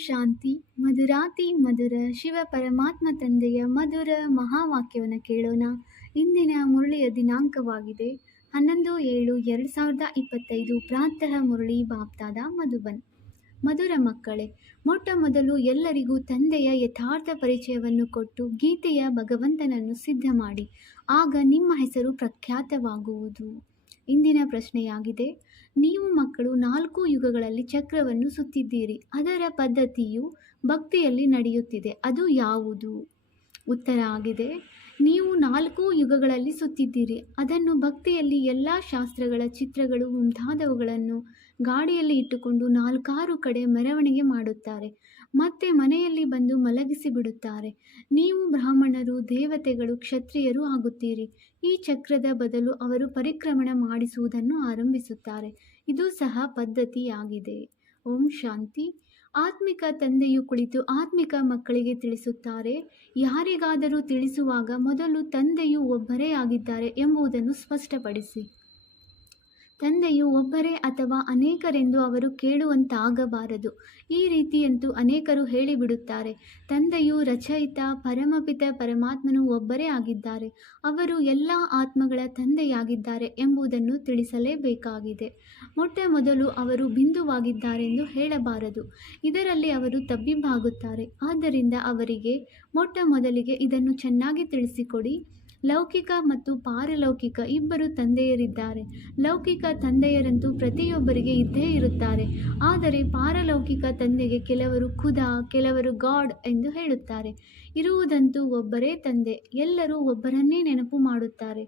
ಶಾಂತಿ. ಮಧುರಾತಿ ಮಧುರ ಶಿವ ಪರಮಾತ್ಮ ತಂದೆಯ ಮಧುರ ಮಹಾವಾಕ್ಯವನ್ನು ಕೇಳೋಣ. ಇಂದಿನ ಮುರಳಿಯ ದಿನಾಂಕವಾಗಿದೆ 11/7/2025. ಪ್ರಾತಃ ಮುರಳಿ ಬಾಪ್ದಾದ ಮಧುಬನ್. ಮಧುರ ಮಕ್ಕಳೇ, ಮೊಟ್ಟ ಮೊದಲು ಎಲ್ಲರಿಗೂ ತಂದೆಯ ಯಥಾರ್ಥ ಪರಿಚಯವನ್ನು ಕೊಟ್ಟು ಗೀತೆಯ ಭಗವಂತನನ್ನು ಸಿದ್ಧ ಮಾಡಿ, ಆಗ ನಿಮ್ಮ ಹೆಸರು ಪ್ರಖ್ಯಾತವಾಗುವುದು. ಇಂದಿನ ಪ್ರಶ್ನೆಯಾಗಿದೆ, ನೀವು ಮಕ್ಕಳು 4 ಯುಗಗಳಲ್ಲಿ ಚಕ್ರವನ್ನು ಸುತ್ತಿದ್ದೀರಿ. ಅದರ ಪದ್ಧತಿಯು ಭಕ್ತಿಯಲ್ಲಿ ನಡೆಯುತ್ತಿದೆ. ಅದು ಯಾವುದು? ಉತ್ತರ ಆಗಿದೆ, ನೀವು 4 ಯುಗಗಳಲ್ಲಿ ಸುತ್ತಿದ್ದೀರಿ. ಅದನ್ನು ಭಕ್ತಿಯಲ್ಲಿ ಎಲ್ಲ ಶಾಸ್ತ್ರಗಳ ಚಿತ್ರಗಳು ಮುಂತಾದವುಗಳನ್ನು ಗಾಡಿಯಲ್ಲಿ ಇಟ್ಟುಕೊಂಡು 4 ಕಡೆ ಮೆರವಣಿಗೆ ಮಾಡುತ್ತಾರೆ. ಮತ್ತೆ ಮನೆಯಲ್ಲಿ ಬಂದು ಮಲಗಿಸಿ ಬಿಡುತ್ತಾರೆ. ನೀವು ಬ್ರಾಹ್ಮಣರು, ದೇವತೆಗಳು, ಕ್ಷತ್ರಿಯರು ಆಗುತ್ತೀರಿ. ಈ ಚಕ್ರದ ಬದಲು ಅವರು ಪರಿಕ್ರಮಣ ಮಾಡಿಸುವುದನ್ನು ಆರಂಭಿಸುತ್ತಾರೆ. ಇದು ಸಹ ಪದ್ಧತಿಯಾಗಿದೆ. ಓಂ ಶಾಂತಿ. ಆತ್ಮಿಕ ತಂದೆಯು ಕುಳಿತು ಆತ್ಮಿಕ ಮಕ್ಕಳಿಗೆ ತಿಳಿಸುತ್ತಾರೆ. ಯಾರಿಗಾದರೂ ತಿಳಿಸುವಾಗ ಮೊದಲು ತಂದೆಯು ಒಬ್ಬರೇ ಆಗಿದ್ದಾರೆ ಎಂಬುದನ್ನು ಸ್ಪಷ್ಟಪಡಿಸಿ. ತಂದೆಯು ಒಬ್ಬರೇ ಅಥವಾ ಅನೇಕರೆಂದು ಅವರು ಕೇಳುವಂತಾಗಬಾರದು. ಈ ರೀತಿಯಂತೂ ಅನೇಕರು ಹೇಳಿಬಿಡುತ್ತಾರೆ. ತಂದೆಯು ರಚಯಿತ ಪರಮಪಿತ ಪರಮಾತ್ಮನು ಒಬ್ಬರೇ ಆಗಿದ್ದಾರೆ. ಅವರು ಎಲ್ಲ ಆತ್ಮಗಳ ತಂದೆಯಾಗಿದ್ದಾರೆ ಎಂಬುದನ್ನು ತಿಳಿಸಲೇಬೇಕಾಗಿದೆ. ಮೊಟ್ಟ ಮೊದಲು ಅವರು ಬಿಂದುವಾಗಿದ್ದಾರೆಂದು ಹೇಳಬಾರದು. ಇದರಲ್ಲಿ ಅವರು ತಬ್ಬಿಬ್ಬಾಗುತ್ತಾರೆ. ಆದ್ದರಿಂದ ಅವರಿಗೆ ಮೊಟ್ಟ ಮೊದಲಿಗೆ ಇದನ್ನು ಚೆನ್ನಾಗಿ ತಿಳಿಸಿಕೊಡಿ. ಲೌಕಿಕ ಮತ್ತು ಪಾರಲೌಕಿಕ ಇಬ್ಬರು ತಂದೆಯರಿದ್ದಾರೆ. ಲೌಕಿಕ ತಂದೆಯರಂತೂ ಪ್ರತಿಯೊಬ್ಬರಿಗೆ ಇದ್ದೇ ಇರುತ್ತಾರೆ. ಆದರೆ ಪಾರಲೌಕಿಕ ತಂದೆಗೆ ಕೆಲವರು ಖುದಾ, ಕೆಲವರು ಗಾಡ್ ಎಂದು ಹೇಳುತ್ತಾರೆ. ಇರುವುದಂತೂ ಒಬ್ಬರೇ ತಂದೆ. ಎಲ್ಲರೂ ಒಬ್ಬರನ್ನೇ ನೆನಪು ಮಾಡುತ್ತಾರೆ.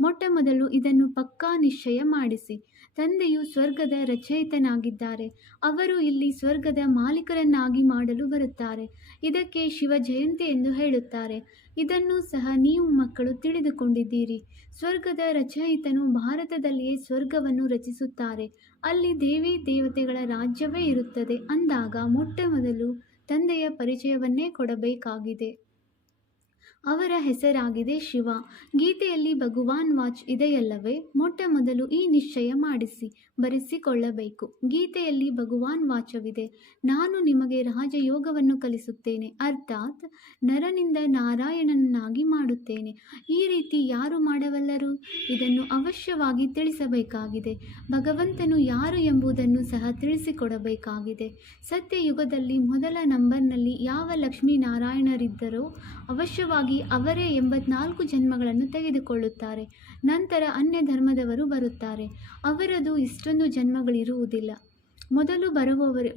ಮೊಟ್ಟ ಮೊದಲು ಇದನ್ನು ಪಕ್ಕಾ ನಿಶ್ಚಯ ಮಾಡಿಸಿ. ತಂದೆಯು ಸ್ವರ್ಗದ ರಚಯಿತನಾಗಿದ್ದಾರೆ. ಅವರು ಇಲ್ಲಿ ಸ್ವರ್ಗದ ಮಾಲೀಕರನ್ನಾಗಿ ಮಾಡಲು ಬರುತ್ತಾರೆ. ಇದಕ್ಕೆ ಶಿವ ಜಯಂತಿ ಎಂದು ಹೇಳುತ್ತಾರೆ. ಇದನ್ನು ಸಹ ನೀವು ಮಕ್ಕಳು ತಿಳಿದುಕೊಂಡಿದ್ದೀರಿ. ಸ್ವರ್ಗದ ರಚಯಿತನು ಭಾರತದಲ್ಲಿಯೇ ಸ್ವರ್ಗವನ್ನು ರಚಿಸುತ್ತಾರೆ. ಅಲ್ಲಿ ದೇವಿ ದೇವತೆಗಳ ರಾಜ್ಯವೇ ಇರುತ್ತದೆ. ಅಂದಾಗ ಮೊಟ್ಟ ಮೊದಲು ತಂದೆಯ ಪರಿಚಯವನ್ನೇ ಕೊಡಬೇಕಾಗಿದೆ. ಅವರ ಹೆಸರಾಗಿದೆ ಶಿವ. ಗೀತೆಯಲ್ಲಿ ಭಗವಾನ್ ವಾಚ್ ಇದೆಯಲ್ಲವೇ? ಮೊಟ್ಟ ಮೊದಲು ಈ ನಿಶ್ಚಯ ಮಾಡಿಸಿ ಬರೆಸಿಕೊಳ್ಳಬೇಕು. ಗೀತೆಯಲ್ಲಿ ಭಗವಾನ್ ವಾಚವಿದೆ, ನಾನು ನಿಮಗೆ ರಾಜಯೋಗವನ್ನು ಕಲಿಸುತ್ತೇನೆ, ಅರ್ಥಾತ್ ನರನಿಂದ ನಾರಾಯಣನನ್ನಾಗಿ ಮಾಡುತ್ತೇನೆ. ಈ ರೀತಿ ಯಾರು ಮಾಡಬಲ್ಲರು? ಇದನ್ನು ಅವಶ್ಯವಾಗಿ ತಿಳಿಸಬೇಕಾಗಿದೆ. ಭಗವಂತನು ಯಾರು ಎಂಬುದನ್ನು ಸಹ ತಿಳಿಸಿಕೊಡಬೇಕಾಗಿದೆ. ಸತ್ಯಯುಗದಲ್ಲಿ ಮೊದಲ ನಂಬರ್ನಲ್ಲಿ ಯಾವ ಲಕ್ಷ್ಮೀನಾರಾಯಣರಿದ್ದರೋ ಅವಶ್ಯವಾಗಿ ಅವರೇ 84 ಜನ್ಮಗಳನ್ನು ತೆಗೆದುಕೊಳ್ಳುತ್ತಾರೆ. ನಂತರ ಅನ್ಯ ಧರ್ಮದವರು ಬರುತ್ತಾರೆ. ಅವರದು ಇಷ್ಟೊಂದು ಜನ್ಮಗಳಿರುವುದಿಲ್ಲ. ಮೊದಲು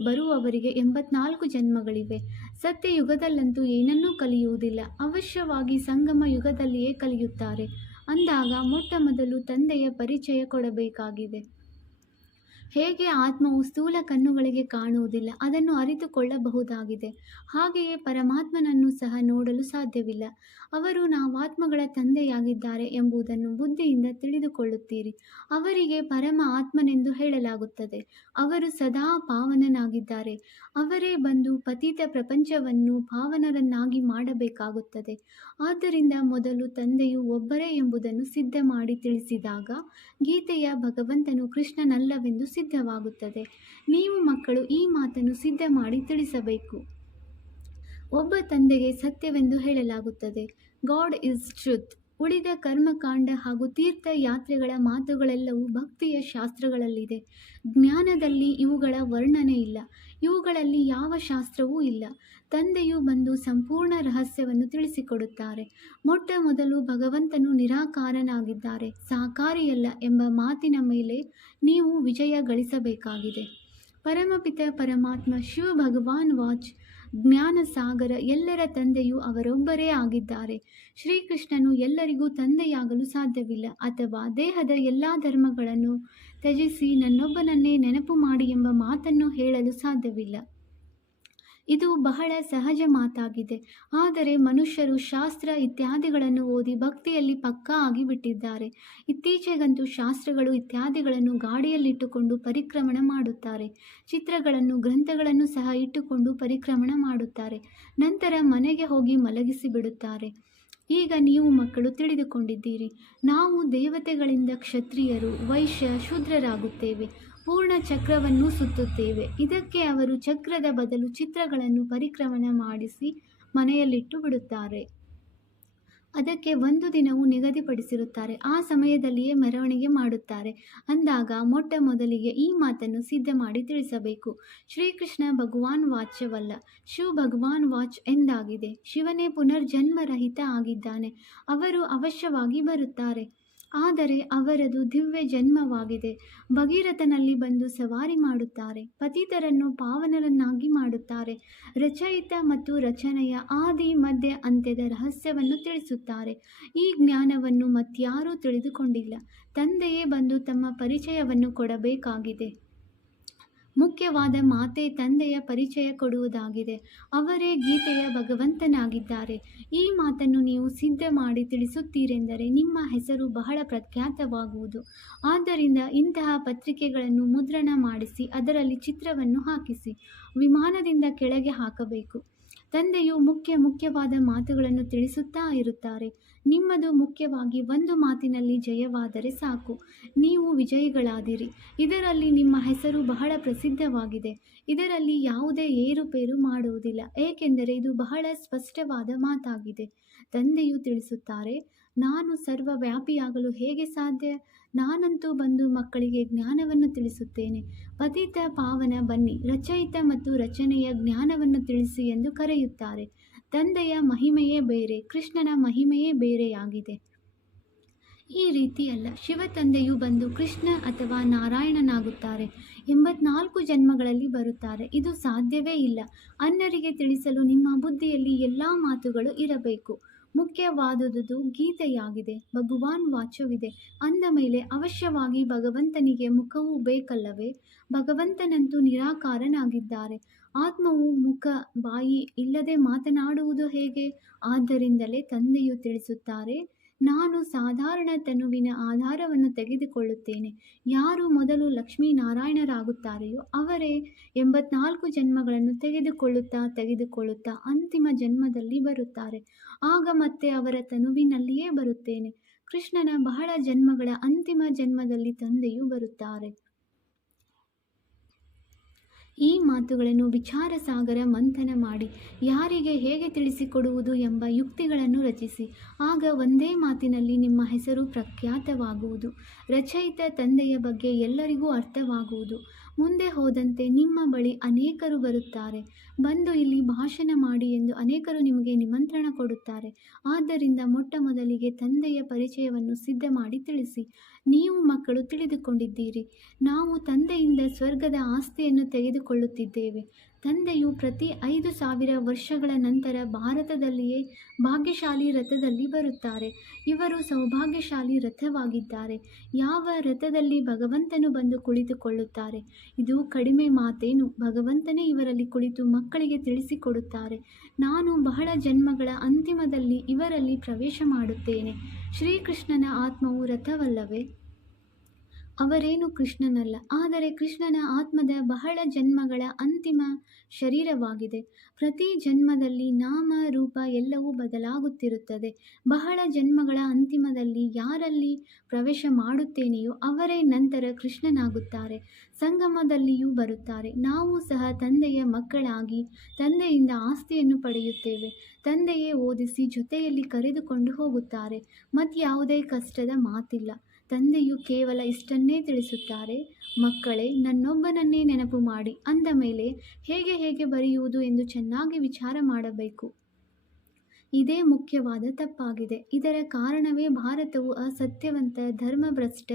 ಬರುವವರಿಗೆ 84 ಜನ್ಮಗಳಿವೆ. ಸತ್ಯಯುಗದಲ್ಲಂತೂ ಏನನ್ನೂ ಕಲಿಯುವುದಿಲ್ಲ. ಅವಶ್ಯವಾಗಿ ಸಂಗಮ ಯುಗದಲ್ಲಿಯೇ ಕಲಿಯುತ್ತಾರೆ. ಅಂದಾಗ ಮೊಟ್ಟ ಮೊದಲು ತಂದೆಯ ಪರಿಚಯ ಕೊಡಬೇಕಾಗಿದೆ. ಹೇಗೆ ಆತ್ಮವು ಸ್ಥೂಲ ಕಣ್ಣುಗಳಿಗೆ ಕಾಣುವುದಿಲ್ಲ, ಅದನ್ನು ಅರಿತುಕೊಳ್ಳಬಹುದಾಗಿದೆ, ಹಾಗೆಯೇ ಪರಮಾತ್ಮನನ್ನು ಸಹ ನೋಡಲು ಸಾಧ್ಯವಿಲ್ಲ. ಅವರು ನಾವಾತ್ಮಗಳ ತಂದೆಯಾಗಿದ್ದಾರೆ ಎಂಬುದನ್ನು ಬುದ್ಧಿಯಿಂದ ತಿಳಿದುಕೊಳ್ಳುತ್ತೀರಿ. ಅವರಿಗೆ ಪರಮ ಆತ್ಮನೆಂದು ಹೇಳಲಾಗುತ್ತದೆ. ಅವರು ಸದಾ ಪಾವನನಾಗಿದ್ದಾರೆ. ಅವರೇ ಬಂದು ಪತಿತ ಪ್ರಪಂಚವನ್ನು ಪಾವನರನ್ನಾಗಿ ಮಾಡಬೇಕಾಗುತ್ತದೆ. ಆದ್ದರಿಂದ ಮೊದಲು ತಂದೆಯು ಒಬ್ಬರೇ ಎಂಬುದನ್ನು ಸಿದ್ಧ ಮಾಡಿ ತಿಳಿಸಿದಾಗ ಗೀತೆಯ ಭಗವಂತನು ಕೃಷ್ಣನಲ್ಲವೆಂದು ಸಿದ್ಧವಾಗುತ್ತದೆ. ನೀವು ಮಕ್ಕಳು ಈ ಮಾತನ್ನು ಸಿದ್ಧ ಮಾಡಿ ತಿಳಿಸಬೇಕು. ಒಬ್ಬ ತಂದೆಗೆ ಸತ್ಯವೆಂದು ಹೇಳಲಾಗುತ್ತದೆ. God is truth. ಉಳಿದ ಕರ್ಮಕಾಂಡ ಹಾಗೂ ತೀರ್ಥಯಾತ್ರೆಗಳ ಮಾತುಗಳೆಲ್ಲವೂ ಭಕ್ತಿಯ ಶಾಸ್ತ್ರಗಳಲ್ಲಿದೆ. ಜ್ಞಾನದಲ್ಲಿ ಇವುಗಳ ವರ್ಣನೆ ಇಲ್ಲ. ಇವುಗಳಲ್ಲಿ ಯಾವ ಶಾಸ್ತ್ರವೂ ಇಲ್ಲ. ತಂದೆಯು ಬಂದು ಸಂಪೂರ್ಣ ರಹಸ್ಯವನ್ನು ತಿಳಿಸಿಕೊಡುತ್ತಾರೆ. ಮೊಟ್ಟ ಮೊದಲು ಭಗವಂತನು ನಿರಾಕಾರನಾಗಿದ್ದಾರೆ, ಸಾಕಾರಿಯಲ್ಲ ಎಂಬ ಮಾತಿನ ಮೇಲೆ ನೀವು ವಿಜಯ ಗಳಿಸಬೇಕಾಗಿದೆ. ಪರಮಪಿತ ಪರಮಾತ್ಮ ಶಿವ ಭಗವಾನ್ ವಾಚ್ ಜ್ಞಾನ ಸಾಗರ. ಎಲ್ಲರ ತಂದೆಯು ಅವರೊಬ್ಬರೇ ಆಗಿದ್ದಾರೆ. ಶ್ರೀಕೃಷ್ಣನು ಎಲ್ಲರಿಗೂ ತಂದೆಯಾಗಲು ಸಾಧ್ಯವಿಲ್ಲ, ಅಥವಾ ದೇಹದ ಎಲ್ಲ ಧರ್ಮಗಳನ್ನು ತ್ಯಜಿಸಿ ನನ್ನೊಬ್ಬನನ್ನೇ ನೆನಪು ಮಾಡಿ ಎಂಬ ಮಾತನ್ನು ಹೇಳಲು ಸಾಧ್ಯವಿಲ್ಲ. ಇದು ಬಹಳ ಸಹಜ ಮಾತಾಗಿದೆ. ಆದರೆ ಮನುಷ್ಯರು ಶಾಸ್ತ್ರ ಇತ್ಯಾದಿಗಳನ್ನು ಓದಿ ಭಕ್ತಿಯಲ್ಲಿ ಪಕ್ಕಾ ಆಗಿಬಿಟ್ಟಿದ್ದಾರೆ. ಇತ್ತೀಚೆಗಂತೂ ಶಾಸ್ತ್ರಗಳು ಇತ್ಯಾದಿಗಳನ್ನು ಗಾಡಿಯಲ್ಲಿಟ್ಟುಕೊಂಡು ಪರಿಕ್ರಮಣ ಮಾಡುತ್ತಾರೆ. ಚಿತ್ರಗಳನ್ನು, ಗ್ರಂಥಗಳನ್ನು ಸಹ ಇಟ್ಟುಕೊಂಡು ಪರಿಕ್ರಮಣ ಮಾಡುತ್ತಾರೆ. ನಂತರ ಮನೆಗೆ ಹೋಗಿ ಮಲಗಿಸಿ ಬಿಡುತ್ತಾರೆ. ಈಗ ನೀವು ಮಕ್ಕಳು ತಿಳಿದುಕೊಂಡಿದ್ದೀರಿ. ನಾವು ದೇವತೆಗಳಿಂದ ಕ್ಷತ್ರಿಯರು, ವೈಶ್ಯ, ಶೂದ್ರರಾಗುತ್ತೇವೆ. ಪೂರ್ಣ ಚಕ್ರವನ್ನು ಸುತ್ತುತ್ತೇವೆ. ಇದಕ್ಕೆ ಅವರು ಚಕ್ರದ ಬದಲು ಚಿತ್ರಗಳನ್ನು ಪರಿಕ್ರಮಣ ಮಾಡಿಸಿ ಮನೆಯಲ್ಲಿಟ್ಟು ಬಿಡುತ್ತಾರೆ. ಅದಕ್ಕೆ ಒಂದು ದಿನವೂ ನಿಗದಿಪಡಿಸಿರುತ್ತಾರೆ. ಆ ಸಮಯದಲ್ಲಿಯೇ ಮೆರವಣಿಗೆ ಮಾಡುತ್ತಾರೆ. ಅಂದಾಗ ಮೊಟ್ಟ ಮೊದಲಿಗೆ ಈ ಮಾತನ್ನು ಸಿದ್ಧ ಮಾಡಿ ತಿಳಿಸಬೇಕು. ಶ್ರೀಕೃಷ್ಣ ಭಗವಾನ್ ವಾಚ್ಯವಲ್ಲ, ಶಿವ ಭಗವಾನ್ ವಾಚ್ ಎಂದಾಗಿದೆ. ಶಿವನೇ ಪುನರ್ಜನ್ಮರಹಿತ ಆಗಿದ್ದಾನೆ. ಅವರು ಅವಶ್ಯವಾಗಿ ಬರುತ್ತಾರೆ. ಆದರೆ ಅವರದು ದಿವ್ಯ ಜನ್ಮವಾಗಿದೆ. ಭಗೀರಥನಲ್ಲಿ ಬಂದು ಸವಾರಿ ಮಾಡುತ್ತಾರೆ. ಪತಿತರನ್ನು ಪಾವನರನ್ನಾಗಿ ಮಾಡುತ್ತಾರೆ. ರಚಯಿತ ಮತ್ತು ರಚನೆಯ ಆದಿ ಮಧ್ಯ ಅಂತ್ಯದ ರಹಸ್ಯವನ್ನು ತಿಳಿಸುತ್ತಾರೆ. ಈ ಜ್ಞಾನವನ್ನು ಮತ್ಯಾರೂ ತಿಳಿದುಕೊಂಡಿಲ್ಲ. ತಂದೆಯೇ ಬಂದು ತಮ್ಮ ಪರಿಚಯವನ್ನು ಕೊಡಬೇಕಾಗಿದೆ. ಮುಖ್ಯವಾದ ಮಾತೆ ತಂದೆಯ ಪರಿಚಯ ಕೊಡುವುದಾಗಿದೆ. ಅವರೇ ಗೀತೆಯ ಭಗವಂತನಾಗಿದ್ದಾರೆ. ಈ ಮಾತನ್ನು ನೀವು ಸಿದ್ಧ ಮಾಡಿ ತಿಳಿಸುತ್ತೀರೆಂದರೆ ನಿಮ್ಮ ಹೆಸರು ಬಹಳ ಪ್ರಖ್ಯಾತವಾಗುವುದು. ಆದ್ದರಿಂದ ಇಂತಹ ಪತ್ರಿಕೆಗಳನ್ನು ಮುದ್ರಣ ಮಾಡಿಸಿ ಅದರಲ್ಲಿ ಚಿತ್ರವನ್ನು ಹಾಕಿಸಿ ವಿಮಾನದಿಂದ ಕೆಳಗೆ ಹಾಕಬೇಕು. ತಂದೆಯು ಮುಖ್ಯವಾದ ಮಾತುಗಳನ್ನು ತಿಳಿಸುತ್ತಾ ಇರುತ್ತಾರೆ. ನಿಮ್ಮದು ಮುಖ್ಯವಾಗಿ ಒಂದು ಮಾತಿನಲ್ಲಿ ಜಯವಾದರೆ ಸಾಕು, ನೀವು ವಿಜಯಿಗಳಾದಿರಿ. ಇದರಲ್ಲಿ ನಿಮ್ಮ ಹೆಸರು ಬಹಳ ಪ್ರಸಿದ್ಧವಾಗಿದೆ. ಇದರಲ್ಲಿ ಯಾವುದೇ ಏರುಪೇರು ಮಾಡುವುದಿಲ್ಲ, ಏಕೆಂದರೆ ಇದು ಬಹಳ ಸ್ಪಷ್ಟವಾದ ಮಾತಾಗಿದೆ. ತಂದೆಯು ತಿಳಿಸುತ್ತಾರೆ, ನಾನು ಸರ್ವವ್ಯಾಪಿಯಾಗಲು ಹೇಗೆ ಸಾಧ್ಯ? ನಾನಂತೂ ಬಂದು ಮಕ್ಕಳಿಗೆ ಜ್ಞಾನವನ್ನು ತಿಳಿಸುತ್ತೇನೆ. ಪತಿತ ಪಾವನ ಬನ್ನಿ, ರಚಯಿತ ಮತ್ತು ರಚನೆಯ ಜ್ಞಾನವನ್ನು ತಿಳಿಸಿ ಎಂದು ಕರೆಯುತ್ತಾರೆ. ತಂದೆಯ ಮಹಿಮೆಯೇ ಬೇರೆ, ಕೃಷ್ಣನ ಮಹಿಮೆಯೇ ಬೇರೆಯಾಗಿದೆ. ಈ ರೀತಿಯಲ್ಲ. ಶಿವ ತಂದೆಯು ಬಂದು ಕೃಷ್ಣ ಅಥವಾ ನಾರಾಯಣನಾಗುತ್ತಾರೆ. 84 ಜನ್ಮಗಳಲ್ಲಿ ಬರುತ್ತಾರೆ. ಇದು ಸಾಧ್ಯವೇ ಇಲ್ಲ. ಅನ್ಯರಿಗೆ ತಿಳಿಸಲು ನಿಮ್ಮ ಬುದ್ಧಿಯಲ್ಲಿ ಎಲ್ಲ ಮಾತುಗಳು ಇರಬೇಕು. ಮುಖ್ಯವಾದುದು ಗೀತೆಯಾಗಿದೆ. ಭಗವಾನ್ ವಾಚವಿದೆ ಅಂದ ಮೇಲೆ ಅವಶ್ಯವಾಗಿ ಭಗವಂತನಿಗೆ ಮುಖವೂ ಬೇಕಲ್ಲವೇ? ಭಗವಂತನಂತೂ ನಿರಾಕಾರನಾಗಿದ್ದಾರೆ. ಆತ್ಮವು ಮುಖ ಬಾಯಿ ಇಲ್ಲದೆ ಮಾತನಾಡುವುದು ಹೇಗೆ? ಆದ್ದರಿಂದಲೇ ತಂದೆಯು ತಿಳಿಸುತ್ತಾರೆ, ನಾನು ಸಾಧಾರಣ ತನುವಿನ ಆಧಾರವನ್ನು ತೆಗೆದುಕೊಳ್ಳುತ್ತೇನೆ. ಯಾರು ಮೊದಲು ಲಕ್ಷ್ಮೀನಾರಾಯಣರಾಗುತ್ತಾರೆಯೋ ಅವರೇ 84 ಜನ್ಮಗಳನ್ನು ತೆಗೆದುಕೊಳ್ಳುತ್ತಾ ಅಂತಿಮ ಜನ್ಮದಲ್ಲಿ ಬರುತ್ತಾರೆ. ಆಗ ಮತ್ತೆ ಅವರ ತನುವಿನಲ್ಲಿಯೇ ಬರುತ್ತೇನೆ. ಕೃಷ್ಣನ ಬಹಳ ಜನ್ಮಗಳ ಅಂತಿಮ ಜನ್ಮದಲ್ಲಿ ತಂದೆಯು ಬರುತ್ತಾರೆ. ಈ ಮಾತುಗಳನ್ನು ವಿಚಾರ ಸಾಗರ ಮಂಥನ ಮಾಡಿ ಯಾರಿಗೆ ಹೇಗೆ ತಿಳಿಸಿಕೊಡುವುದು ಎಂಬ ಯುಕ್ತಿಗಳನ್ನು ರಚಿಸಿ. ಆಗ ಒಂದೇ ಮಾತಿನಲ್ಲಿ ನಿಮ್ಮ ಹೆಸರು ಪ್ರಖ್ಯಾತವಾಗುವುದು. ರಚಯಿತ ತಂದೆಯ ಬಗ್ಗೆ ಎಲ್ಲರಿಗೂ ಅರ್ಥವಾಗುವುದು. ಮುಂದೆ ಹೋದಂತೆ ನಿಮ್ಮ ಬಳಿ ಅನೇಕರು ಬರುತ್ತಾರೆ. ಬಂದು ಇಲ್ಲಿ ಭಾಷಣ ಮಾಡಿ ಎಂದು ಅನೇಕರು ನಿಮಗೆ ನಿಮಂತ್ರಣ ಕೊಡುತ್ತಾರೆ. ಆದ್ದರಿಂದ ಮೊಟ್ಟ ಮೊದಲಿಗೆ ತಂದೆಯ ಪರಿಚಯವನ್ನು ಸಿದ್ಧ ಮಾಡಿ ತಿಳಿಸಿ. ನೀವು ಮಕ್ಕಳು ತಿಳಿದುಕೊಂಡಿದ್ದೀರಿ, ನಾವು ತಂದೆಯಿಂದ ಸ್ವರ್ಗದ ಆಸ್ತಿಯನ್ನು ತೆಗೆದುಕೊಳ್ಳುತ್ತಿದ್ದೇವೆ. ತಂದೆಯು ಪ್ರತಿ 5,000 ವರ್ಷಗಳ ನಂತರ ಭಾರತದಲ್ಲಿಯೇ ಭಾಗ್ಯಶಾಲಿ ರಥದಲ್ಲಿ ಬರುತ್ತಾರೆ. ಇವರು ಸೌಭಾಗ್ಯಶಾಲಿ ರಥವಾಗಿದ್ದಾರೆ. ಯಾವ ರಥದಲ್ಲಿ ಭಗವಂತನು ಬಂದು ಕುಳಿತುಕೊಳ್ಳುತ್ತಾರೆ. ಇದು ಕಡಿಮೆ ಮಾತೇನು? ಭಗವಂತನೇ ಇವರಲ್ಲಿ ಕುಳಿತು ಮಕ್ಕಳಿಗೆ ತಿಳಿಸಿಕೊಡುತ್ತಾರೆ. ನಾನು ಬಹಳ ಜನ್ಮಗಳ ಅಂತಿಮದಲ್ಲಿ ಇವರಲ್ಲಿ ಪ್ರವೇಶ ಮಾಡುತ್ತೇನೆ. ಶ್ರೀಕೃಷ್ಣನ ಆತ್ಮವು ರಥವಲ್ಲವೇ? ಅವರೇನು ಕೃಷ್ಣನಲ್ಲ, ಆದರೆ ಕೃಷ್ಣನ ಆತ್ಮದ ಬಹಳ ಜನ್ಮಗಳ ಅಂತಿಮ ಶರೀರವಾಗಿದೆ. ಪ್ರತಿ ಜನ್ಮದಲ್ಲಿ ನಾಮ ರೂಪ ಎಲ್ಲವೂ ಬದಲಾಗುತ್ತಿರುತ್ತದೆ. ಬಹಳ ಜನ್ಮಗಳ ಅಂತಿಮದಲ್ಲಿ ಯಾರಲ್ಲಿ ಪ್ರವೇಶ ಮಾಡುತ್ತೇನೆಯೋ ಅವರೇ ನಂತರ ಕೃಷ್ಣನಾಗುತ್ತಾರೆ. ಸಂಗಮದಲ್ಲಿಯೂ ಬರುತ್ತಾರೆ. ನಾವು ಸಹ ತಂದೆಯ ಮಕ್ಕಳಾಗಿ ತಂದೆಯಿಂದ ಆಸ್ತಿಯನ್ನು ಪಡೆಯುತ್ತೇವೆ. ತಂದೆಯೇ ಓದಿಸಿ ಜೊತೆಯಲ್ಲಿ ಕರೆದುಕೊಂಡು ಹೋಗುತ್ತಾರೆ. ಮತ್ಯಾವುದೇ ಕಷ್ಟದ ಮಾತಿಲ್ಲ. ತಂದೆಯು ಕೇವಲ ಇಷ್ಟನ್ನೇ ತಿಳಿಸುತ್ತಾರೆ, ಮಕ್ಕಳೇ ನನ್ನೊಬ್ಬನನ್ನೇ ನೆನಪು ಮಾಡಿ. ಅಂದ ಮೇಲೆ ಹೇಗೆ ಬರೆಯುವುದು ಎಂದು ಚೆನ್ನಾಗಿ ವಿಚಾರ ಮಾಡಬೇಕು. ಇದೇ ಮುಖ್ಯವಾದ ತಪ್ಪಾಗಿದೆ. ಇದರ ಕಾರಣವೇ ಭಾರತವು ಅಸತ್ಯವಂತ, ಧರ್ಮಭ್ರಷ್ಟ,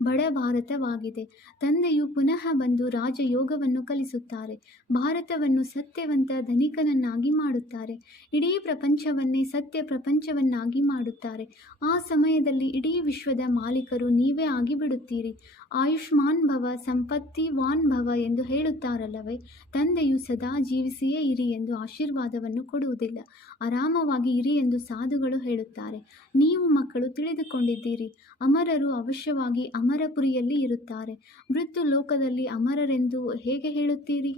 ಬಡ ಭಾರತವಾಗಿದೆ. ತಂದೆಯು ಪುನಃ ಬಂದು ರಾಜಯೋಗವನ್ನು ಕಲಿಸುತ್ತಾರೆ. ಭಾರತವನ್ನು ಸತ್ಯವಂತ ಧನಿಕನನ್ನಾಗಿ ಮಾಡುತ್ತಾರೆ. ಇಡೀ ಪ್ರಪಂಚವನ್ನೇ ಸತ್ಯ ಪ್ರಪಂಚವನ್ನಾಗಿ ಮಾಡುತ್ತಾರೆ. ಆ ಸಮಯದಲ್ಲಿ ಇಡೀ ವಿಶ್ವದ ಮಾಲೀಕರು ನೀವೇ ಆಗಿಬಿಡುತ್ತೀರಿ. ಆಯುಷ್ಮಾನ್ ಭವ, ಸಂಪತ್ತಿವಾನ್ ಭವ ಎಂದು ಹೇಳುತ್ತಾರಲ್ಲವೇ? ತಂದೆಯು ಸದಾ ಜೀವಿಸಿಯೇ ಇರಿ ಎಂದು ಆಶೀರ್ವಾದವನ್ನು ಕೊಡುವುದಿಲ್ಲ. ಆರಾಮವಾಗಿ ಇರಿ ಎಂದು ಸಾಧುಗಳು ಹೇಳುತ್ತಾರೆ. ನೀವು ಮಕ್ಕಳು ತಿಳಿದುಕೊಂಡಿದ್ದೀರಿ, ಅಮರರು ಅವಶ್ಯವಾಗಿ ಅಮರಪುರಿಯಲ್ಲಿ ಇರುತ್ತಾರೆ. ಮೃತ್ಯು ಲೋಕದಲ್ಲಿ ಅಮರರೆಂದು ಹೇಗೆ ಹೇಳುತ್ತೀರಿ?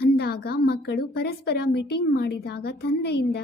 ಅಂದಾಗ ಮಕ್ಕಳು ಪರಸ್ಪರ ಮೀಟಿಂಗ್ ಮಾಡಿದಾಗ ತಂದೆಯಿಂದ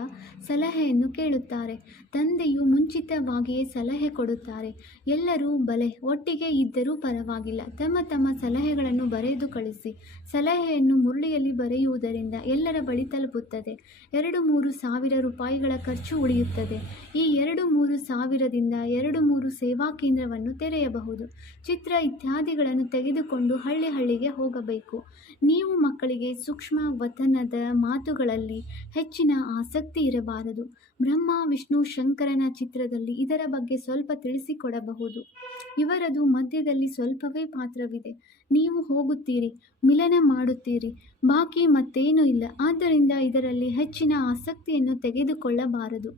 ಸಲಹೆಯನ್ನು ಕೇಳುತ್ತಾರೆ. ತಂದೆಯು ಮುಂಚಿತವಾಗಿಯೇ ಸಲಹೆ ಕೊಡುತ್ತಾರೆ. ಎಲ್ಲರೂ ಬಲೆ ಒಟ್ಟಿಗೆ ಇದ್ದರೂ ಪರವಾಗಿಲ್ಲ, ತಮ್ಮ ತಮ್ಮ ಸಲಹೆಗಳನ್ನು ಬರೆದು ಕಳಿಸಿ. ಸಲಹೆಯನ್ನು ಮುರಳಿಯಲ್ಲಿ ಬರೆಯುವುದರಿಂದ ಎಲ್ಲರ ಬಳಿ ತಲುಪುತ್ತದೆ. 2-3 ಸಾವಿರ ರೂಪಾಯಿಗಳ ಖರ್ಚು ಉಳಿಯುತ್ತದೆ. ಈ 2-3 ಸಾವಿರದಿಂದ 2-3 ಸೇವಾ ಕೇಂದ್ರವನ್ನು ತೆರೆಯಬಹುದು. ಚಿತ್ರ ಇತ್ಯಾದಿಗಳನ್ನು ತೆಗೆದುಕೊಂಡು ಹಳ್ಳಿಗೆ ಹೋಗಬೇಕು. ನೀವು ಮಕ್ಕಳಿಗೆ ಸೂಕ್ಷ್ಮ ವತನದ ಮಾತುಗಳಲ್ಲಿ ಹೆಚ್ಚಿನ ಆಸಕ್ತಿ ಇರಬಾರದು. ಬ್ರಹ್ಮ, ವಿಷ್ಣು, ಶಂಕರನ ಚಿತ್ರದಲ್ಲಿ ಇದರ ಬಗ್ಗೆ ಸ್ವಲ್ಪ ತಿಳಿಸಿಕೊಡಬಹುದು. ಇವರದು ಮಧ್ಯದಲ್ಲಿ ಸ್ವಲ್ಪವೇ ಪಾತ್ರವಿದೆ. ನೀವು ಹೋಗುತ್ತೀರಿ, ಮಿಲನ ಮಾಡುತ್ತೀರಿ, ಬಾಕಿ ಮತ್ತೇನೂ ಇಲ್ಲ. ಆದ್ದರಿಂದ ಇದರಲ್ಲಿ ಹೆಚ್ಚಿನ ಆಸಕ್ತಿಯನ್ನು ತೆಗೆದುಕೊಳ್ಳಬಾರದು.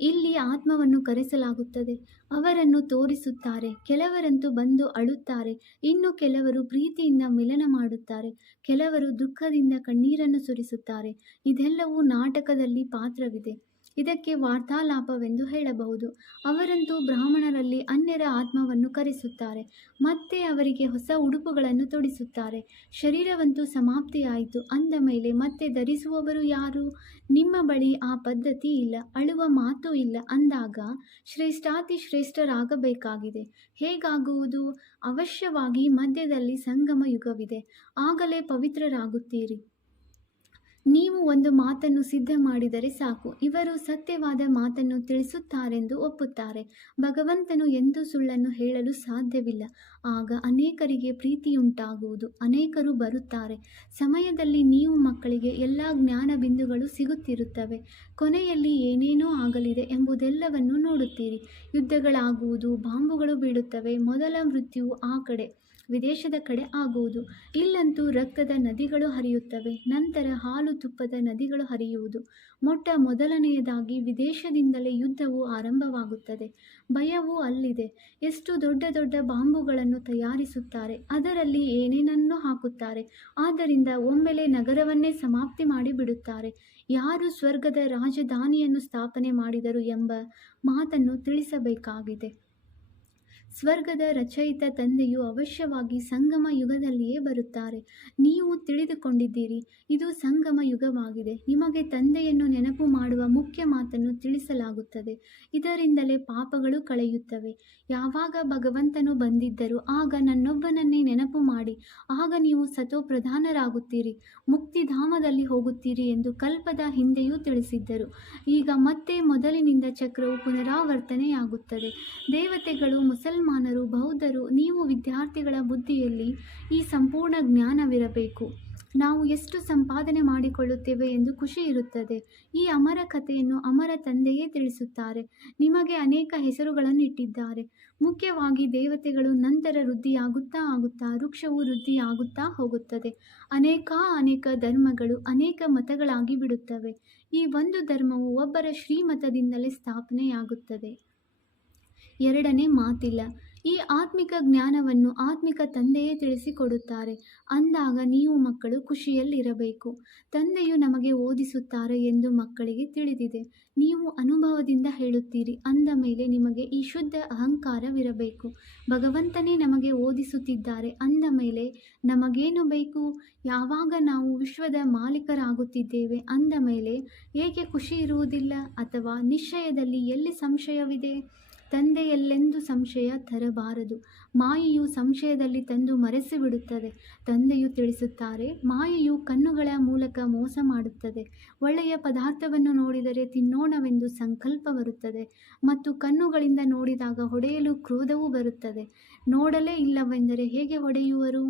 ಇಲ್ಲಿ ಆತ್ಮವನ್ನು ಕರೆಸಲಾಗುತ್ತದೆ. ಅವರನ್ನು ತೋರಿಸುತ್ತಾರೆ. ಕೆಲವರಂತೂ ಬಂದು ಅಳುತ್ತಾರೆ. ಇನ್ನು ಕೆಲವರು ಪ್ರೀತಿಯಿಂದ ಮಿಲನ ಮಾಡುತ್ತಾರೆ. ಕೆಲವರು ದುಃಖದಿಂದ ಕಣ್ಣೀರನ್ನು ಸುರಿಸುತ್ತಾರೆ. ಇದೆಲ್ಲವೂ ನಾಟಕದಲ್ಲಿ ಪಾತ್ರವಿದೆ. ಇದಕ್ಕೆ ವಾರ್ತಾಲಾಪವೆಂದು ಹೇಳಬಹುದು. ಅವರಂತೂ ಬ್ರಾಹ್ಮಣರಲ್ಲಿ ಅನ್ಯರ ಆತ್ಮವನ್ನು ಕರೆಸುತ್ತಾರೆ. ಮತ್ತೆ ಅವರಿಗೆ ಹೊಸ ಉಡುಪುಗಳನ್ನು ತೊಡಿಸುತ್ತಾರೆ. ಶರೀರವಂತೂ ಸಮಾಪ್ತಿಯಾಯಿತು ಅಂದ ಮೇಲೆ ಮತ್ತೆ ಧರಿಸುವವರು ಯಾರು? ನಿಮ್ಮ ಬಳಿ ಆ ಪದ್ಧತಿ ಇಲ್ಲ, ಅಳುವ ಮಾತು ಇಲ್ಲ ಅಂದಾಗ ಶ್ರೇಷ್ಠಾತಿ ಶ್ರೇಷ್ಠರಾಗಬೇಕಾಗಿದೆ. ಹೇಗಾಗುವುದು? ಅವಶ್ಯವಾಗಿ ಮಧ್ಯದಲ್ಲಿ ಸಂಗಮ ಯುಗವಿದೆ. ಆಗಲೇ ಪವಿತ್ರರಾಗುತ್ತೀರಿ. ನೀವು ಒಂದು ಮಾತನ್ನು ಸಿದ್ಧ ಮಾಡಿದರೆ ಸಾಕು. ಇವರು ಸತ್ಯವಾದ ಮಾತನ್ನು ತಿಳಿಸುತ್ತಾರೆಂದು ಒಪ್ಪುತ್ತಾರೆ. ಭಗವಂತನು ಎಂದೂ ಸುಳ್ಳನ್ನು ಹೇಳಲು ಸಾಧ್ಯವಿಲ್ಲ. ಆಗ ಅನೇಕರಿಗೆ ಪ್ರೀತಿಯುಂಟಾಗುವುದು. ಅನೇಕರು ಬರುತ್ತಾರೆ. ಸಮಯದಲ್ಲಿ ನೀವು ಮಕ್ಕಳಿಗೆ ಎಲ್ಲ ಜ್ಞಾನ ಬಿಂದುಗಳು ಸಿಗುತ್ತಿರುತ್ತವೆ. ಕೊನೆಯಲ್ಲಿ ಏನೇನೋ ಆಗಲಿದೆ ಎಂಬುದೆಲ್ಲವನ್ನು ನೋಡುತ್ತೀರಿ. ಯುದ್ಧಗಳಾಗುವುದು, ಬಾಂಬುಗಳು ಬೀಳುತ್ತವೆ. ಮೊದಲ ಮೃತ್ಯುವು ಆ ಕಡೆ, ವಿದೇಶದ ಕಡೆ ಆಗುವುದು. ಇಲ್ಲಂತೂ ರಕ್ತದ ನದಿಗಳು ಹರಿಯುತ್ತವೆ. ನಂತರ ಹಾಲು ತುಪ್ಪದ ನದಿಗಳು ಹರಿಯುವುದು. ಮೊದಲನೆಯದಾಗಿ ವಿದೇಶದಿಂದಲೇ ಯುದ್ಧವು ಆರಂಭವಾಗುತ್ತದೆ. ಭಯವೂ ಅಲ್ಲಿದೆ. ಎಷ್ಟು ದೊಡ್ಡ ದೊಡ್ಡ ಬಾಂಬುಗಳನ್ನು ತಯಾರಿಸುತ್ತಾರೆ. ಅದರಲ್ಲಿ ಏನೇನನ್ನೋ ಹಾಕುತ್ತಾರೆ. ಆದ್ದರಿಂದ ಒಮ್ಮೆಲೆ ನಗರವನ್ನೇ ಸಮಾಪ್ತಿ ಮಾಡಿಬಿಡುತ್ತಾರೆ. ಯಾರು ಸ್ವರ್ಗದ ರಾಜಧಾನಿಯನ್ನು ಸ್ಥಾಪನೆ ಮಾಡಿದರು ಎಂಬ ಮಾತನ್ನು ತಿಳಿಸಬೇಕಾಗಿದೆ. ಸ್ವರ್ಗದ ರಚಯಿತ ತಂದೆಯು ಅವಶ್ಯವಾಗಿ ಸಂಗಮ ಯುಗದಲ್ಲಿಯೇ ಬರುತ್ತಾರೆ. ನೀವು ತಿಳಿದುಕೊಂಡಿದ್ದೀರಿ, ಇದು ಸಂಗಮ ಯುಗವಾಗಿದೆ. ನಿಮಗೆ ತಂದೆಯನ್ನು ನೆನಪು ಮಾಡುವ ಮುಖ್ಯ ಮಾತನ್ನು ತಿಳಿಸಲಾಗುತ್ತದೆ. ಇದರಿಂದಲೇ ಪಾಪಗಳು ಕಳೆಯುತ್ತವೆ. ಯಾವಾಗ ಭಗವಂತನು ಬಂದಿದ್ದರು ಆಗ ನನ್ನೊಬ್ಬನನ್ನೇ ನೆನಪು ಮಾಡಿ, ಆಗ ನೀವು ಸತೋಪ್ರಧಾನರಾಗುತ್ತೀರಿ, ಮುಕ್ತಿಧಾಮದಲ್ಲಿ ಹೋಗುತ್ತೀರಿ ಎಂದು ಕಲ್ಪದ ಹಿಂದೆಯೂ ತಿಳಿಸಿದ್ದರು. ಈಗ ಮತ್ತೆ ಮೊದಲಿನಿಂದ ಚಕ್ರವು ಪುನರಾವರ್ತನೆಯಾಗುತ್ತದೆ. ದೇವತೆಗಳು, ಮುಸಲ್ಮಾನರು, ಬೌದ್ಧರು, ನೀವು ವಿದ್ಯಾರ್ಥಿಗಳ ಬುದ್ಧಿಯಲ್ಲಿ ಈ ಸಂಪೂರ್ಣ ಜ್ಞಾನವಿರಬೇಕು. ನಾವು ಎಷ್ಟು ಸಂಪಾದನೆ ಮಾಡಿಕೊಳ್ಳುತ್ತೇವೆ ಎಂದು ಖುಷಿ ಇರುತ್ತದೆ. ಈ ಅಮರ ಕಥೆಯನ್ನು ಅಮರ ತಂದೆಯೇ ತಿಳಿಸುತ್ತಾರೆ. ನಿಮಗೆ ಅನೇಕ ಹೆಸರುಗಳನ್ನು ಇಟ್ಟಿದ್ದಾರೆ. ಮುಖ್ಯವಾಗಿ ದೇವತೆಗಳು. ನಂತರ ವೃದ್ಧಿಯಾಗುತ್ತಾ ವೃಕ್ಷವು ವೃದ್ಧಿಯಾಗುತ್ತಾ ಹೋಗುತ್ತದೆ. ಅನೇಕ ಧರ್ಮಗಳು ಅನೇಕ ಮತಗಳಾಗಿ ಬಿಡುತ್ತವೆ. ಈ ಒಂದು ಧರ್ಮವು ಒಬ್ಬರ ಶ್ರೀಮತದಿಂದಲೇ ಸ್ಥಾಪನೆಯಾಗುತ್ತದೆ. ಎರಡನೇ ಮಾತಿಲ್ಲ. ಈ ಆತ್ಮಿಕ ಜ್ಞಾನವನ್ನು ಆತ್ಮಿಕ ತಂದೆಯೇ ತಿಳಿಸಿಕೊಡುತ್ತಾರೆ. ಅಂದಾಗ ನೀವು ಮಕ್ಕಳು ಖುಷಿಯಲ್ಲಿರಬೇಕು. ತಂದೆಯು ನಮಗೆ ಓದಿಸುತ್ತಾರೆ ಎಂದು ಮಕ್ಕಳಿಗೆ ತಿಳಿದಿದೆ. ನೀವು ಅನುಭವದಿಂದ ಹೇಳುತ್ತೀರಿ ಅಂದ ಮೇಲೆ ನಿಮಗೆ ಈ ಶುದ್ಧ ಅಹಂಕಾರವಿರಬೇಕು. ಭಗವಂತನೇ ನಮಗೆ ಓದಿಸುತ್ತಿದ್ದಾರೆ ಅಂದ ಮೇಲೆ ನಮಗೇನು ಬೇಕು? ಯಾವಾಗ ನಾವು ವಿಶ್ವದ ಮಾಲೀಕರಾಗುತ್ತಿದ್ದೇವೆ ಅಂದ ಮೇಲೆ ಏಕೆ ಖುಷಿ ಇರುವುದಿಲ್ಲ? ಅಥವಾ ನಿಶ್ಚಯದಲ್ಲಿ ಎಲ್ಲಿ ಸಂಶಯವಿದೆ? ತಂದೆಯಲ್ಲೆಂದು ಸಂಶಯ ತರಬಾರದು. ಮಾಯೆಯು ಸಂಶಯದಲ್ಲಿ ತಂದು ಮರೆಸಿಬಿಡುತ್ತದೆ. ತಂದೆಯು ತಿಳಿಸುತ್ತಾರೆ, ಮಾಯೆಯು ಕಣ್ಣುಗಳ ಮೂಲಕ ಮೋಸ ಮಾಡುತ್ತದೆ. ಒಳ್ಳೆಯ ಪದಾರ್ಥವನ್ನು ನೋಡಿದರೆ ತಿನ್ನೋಣವೆಂದು ಸಂಕಲ್ಪ ಬರುತ್ತದೆ ಮತ್ತು ಕಣ್ಣುಗಳಿಂದ ನೋಡಿದಾಗ ಹೊಡೆಯಲು ಕ್ರೋಧವೂ ಬರುತ್ತದೆ. ನೋಡಲೇ ಇಲ್ಲವೆಂದರೆ ಹೇಗೆ ಹೊಡೆಯುವರು?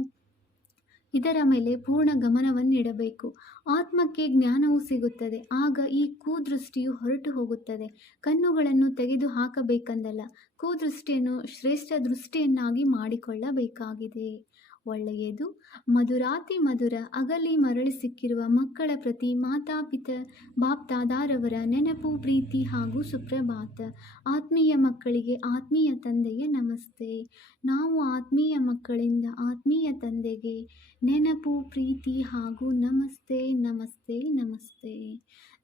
ಇದರ ಮೇಲೆ ಪೂರ್ಣ ಗಮನವನ್ನಿಡಬೇಕು. ಆತ್ಮಕ್ಕೆ ಜ್ಞಾನವು ಸಿಗುತ್ತದೆ. ಆಗ ಈ ಕುದೃಷ್ಟಿಯು ಹೊರಟು ಹೋಗುತ್ತದೆ. ಕಣ್ಣುಗಳನ್ನು ತೆಗೆದು ಹಾಕಬೇಕೆಂದಲ್ಲ, ಕುದೃಷ್ಟಿಯನ್ನು ಶ್ರೇಷ್ಠ ದೃಷ್ಟಿಯನ್ನಾಗಿ ಮಾಡಿಕೊಳ್ಳಬೇಕಾಗಿದೆ. ಒಳ್ಳೆಯದು. ಮಧುರಾತಿ ಮಧುರ ಅಗಲಿ ಮರಳಿ ಸಿಕ್ಕಿರುವ ಮಕ್ಕಳ ಪ್ರತಿ ಮಾತಾಪಿತ ಬಾಪ್ದಾದಾರವರ ನೆನಪು, ಪ್ರೀತಿ ಹಾಗೂ ಸುಪ್ರಭಾತ. ಆತ್ಮೀಯ ಮಕ್ಕಳಿಗೆ ಆತ್ಮೀಯ ತಂದೆಯ ನಮಸ್ತೆ. ನಾವು ಆತ್ಮೀಯ ಮಕ್ಕಳಿಂದ ಆತ್ಮೀಯ ತಂದೆಗೆ ನೆನಪು, ಪ್ರೀತಿ ಹಾಗೂ ನಮಸ್ತೆ ನಮಸ್ತೆ ನಮಸ್ತೆ.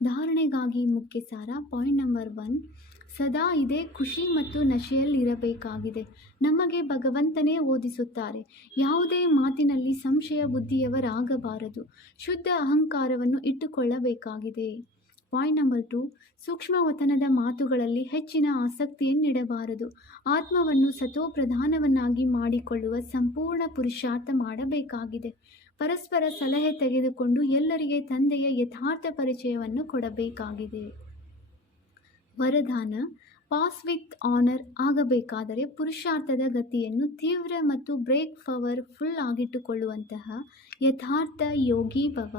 ಧಾರಣೆಗಾಗಿ ಮುಖ್ಯ ಸಾರ. ಪಾಯಿಂಟ್ ನಂಬರ್ 1, ಸದಾ ಇದೇ ಖುಷಿ ಮತ್ತು ನಶೆಯಲ್ಲಿರಬೇಕಾಗಿದೆ. ನಮಗೆ ಭಗವಂತನೇ ಓದಿಸುತ್ತಾರೆ. ಯಾವುದೇ ಮಾತಿನಲ್ಲಿ ಸಂಶಯ ಬುದ್ಧಿಯವರಾಗಬಾರದು. ಶುದ್ಧ ಅಹಂಕಾರವನ್ನು ಇಟ್ಟುಕೊಳ್ಳಬೇಕಾಗಿದೆ. ಪಾಯಿಂಟ್ ನಂಬರ್ 2, ಸೂಕ್ಷ್ಮವತನದ ಮಾತುಗಳಲ್ಲಿ ಹೆಚ್ಚಿನ ಆಸಕ್ತಿಯನ್ನಿಡಬಾರದು. ಆತ್ಮವನ್ನು ಸತೋಪ್ರಧಾನವನ್ನಾಗಿ ಮಾಡಿಕೊಳ್ಳುವ ಸಂಪೂರ್ಣ ಪುರುಷಾರ್ಥ ಮಾಡಬೇಕಾಗಿದೆ. ಪರಸ್ಪರ ಸಲಹೆ ತೆಗೆದುಕೊಂಡು ಎಲ್ಲರಿಗೆ ತಂದೆಯ ಯಥಾರ್ಥ ಪರಿಚಯವನ್ನು ಕೊಡಬೇಕಾಗಿದೆ. ವರದಾನ: ಪಾಸ್ ವಿತ್ ಆನರ್ ಆಗಬೇಕಾದರೆ ಪುರುಷಾರ್ಥದ ಗತಿಯನ್ನು ತೀವ್ರ ಮತ್ತು ಬ್ರೇಕ್ ಪವರ್ಫುಲ್ ಆಗಿಟ್ಟುಕೊಳ್ಳುವಂತಹ ಯಥಾರ್ಥ ಯೋಗಿ ಭವ.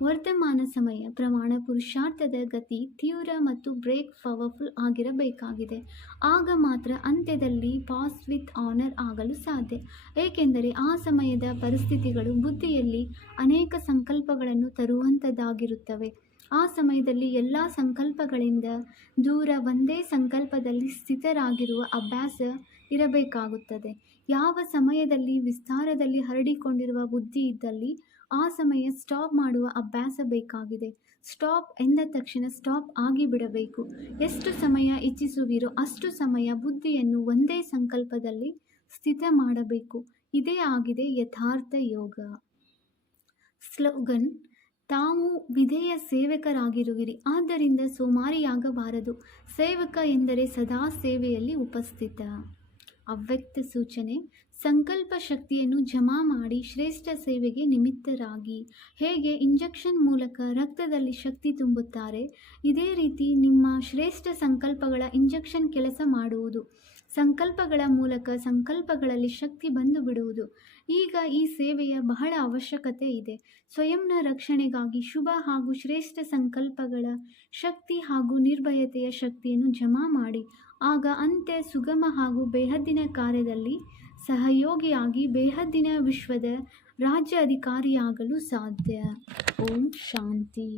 ವರ್ತಮಾನ ಸಮಯ ಪ್ರಮಾಣ ಪುರುಷಾರ್ಥದ ಗತಿ ತೀವ್ರ ಮತ್ತು ಬ್ರೇಕ್ ಪವರ್ಫುಲ್ ಆಗಿರಬೇಕಾಗಿದೆ. ಆಗ ಮಾತ್ರ ಅಂತ್ಯದಲ್ಲಿ ಪಾಸ್ ವಿತ್ ಆನರ್ ಆಗಲು ಸಾಧ್ಯ. ಏಕೆಂದರೆ ಆ ಸಮಯದ ಪರಿಸ್ಥಿತಿಗಳು ಬುದ್ಧಿಯಲ್ಲಿ ಅನೇಕ ಸಂಕಲ್ಪಗಳನ್ನು ತರುವಂಥದ್ದಾಗಿರುತ್ತವೆ. ಆ ಸಮಯದಲ್ಲಿ ಎಲ್ಲ ಸಂಕಲ್ಪಗಳಿಂದ ದೂರ ಒಂದೇ ಸಂಕಲ್ಪದಲ್ಲಿ ಸ್ಥಿತರಾಗಿರುವ ಅಭ್ಯಾಸ ಇರಬೇಕಾಗುತ್ತದೆ. ಯಾವ ಸಮಯದಲ್ಲಿ ವಿಸ್ತಾರದಲ್ಲಿ ಹರಡಿಕೊಂಡಿರುವ ಬುದ್ಧಿ ಇದ್ದಲ್ಲಿ ಆ ಸಮಯ ಸ್ಟಾಪ್ ಮಾಡುವ ಅಭ್ಯಾಸ ಬೇಕಾಗಿದೆ. ಸ್ಟಾಪ್ ಎಂದ ತಕ್ಷಣ ಸ್ಟಾಪ್ ಆಗಿಬಿಡಬೇಕು. ಎಷ್ಟು ಸಮಯ ಇಚ್ಛಿಸುವಿರೋ ಅಷ್ಟು ಸಮಯ ಬುದ್ಧಿಯನ್ನು ಒಂದೇ ಸಂಕಲ್ಪದಲ್ಲಿ ಸ್ಥಿತ ಮಾಡಬೇಕು. ಇದೇ ಆಗಿದೆ ಯಥಾರ್ಥ ಯೋಗ. ಸ್ಲೋಗನ್: ತಾವು ವಿಧೇಯ ಸೇವಕರಾಗಿರುವಿರಿ, ಆದ್ದರಿಂದ ಸೋಮಾರಿಯಾಗಬಾರದು. ಸೇವಕ ಎಂದರೆ ಸದಾ ಸೇವೆಯಲ್ಲಿ ಉಪಸ್ಥಿತ. ಅವ್ಯಕ್ತ ಸೂಚನೆ: ಸಂಕಲ್ಪ ಶಕ್ತಿಯನ್ನು ಜಮಾ ಮಾಡಿ ಶ್ರೇಷ್ಠ ಸೇವೆಗೆ ನಿಮಿತ್ತರಾಗಿ. ಹೇಗೆ ಇಂಜೆಕ್ಷನ್ ಮೂಲಕ ರಕ್ತದಲ್ಲಿ ಶಕ್ತಿ ತುಂಬುತ್ತಾರೆ, ಇದೇ ರೀತಿ ನಿಮ್ಮ ಶ್ರೇಷ್ಠ ಸಂಕಲ್ಪಗಳ ಇಂಜೆಕ್ಷನ್ ಕೆಲಸ ಮಾಡುವುದು. ಸಂಕಲ್ಪಗಳ ಮೂಲಕ ಸಂಕಲ್ಪಗಳಲ್ಲಿ ಶಕ್ತಿ ಬಂದು ಬಿಡುವುದು. ಈಗ ಈ ಸೇವೆಯ ಬಹಳ ಅವಶ್ಯಕತೆ ಇದೆ. ಸ್ವಯಂನ ರಕ್ಷಣೆಗಾಗಿ ಶುಭ ಹಾಗೂ ಶ್ರೇಷ್ಠ ಸಂಕಲ್ಪಗಳ ಶಕ್ತಿ ಹಾಗೂ ನಿರ್ಭಯತೆಯ ಶಕ್ತಿಯನ್ನು ಜಮಾ ಮಾಡಿ. ಆಗ ಅಂತ್ಯ ಸುಗಮ ಹಾಗೂ ಬೇಹದ್ದಿನ ಕಾರ್ಯದಲ್ಲಿ ಸಹಯೋಗಿಯಾಗಿ ಬೇಹದ್ದಿನ ವಿಶ್ವದ ರಾಜ್ಯ ಅಧಿಕಾರಿಯಾಗಲು ಸಾಧ್ಯ. ಓಂ ಶಾಂತಿ.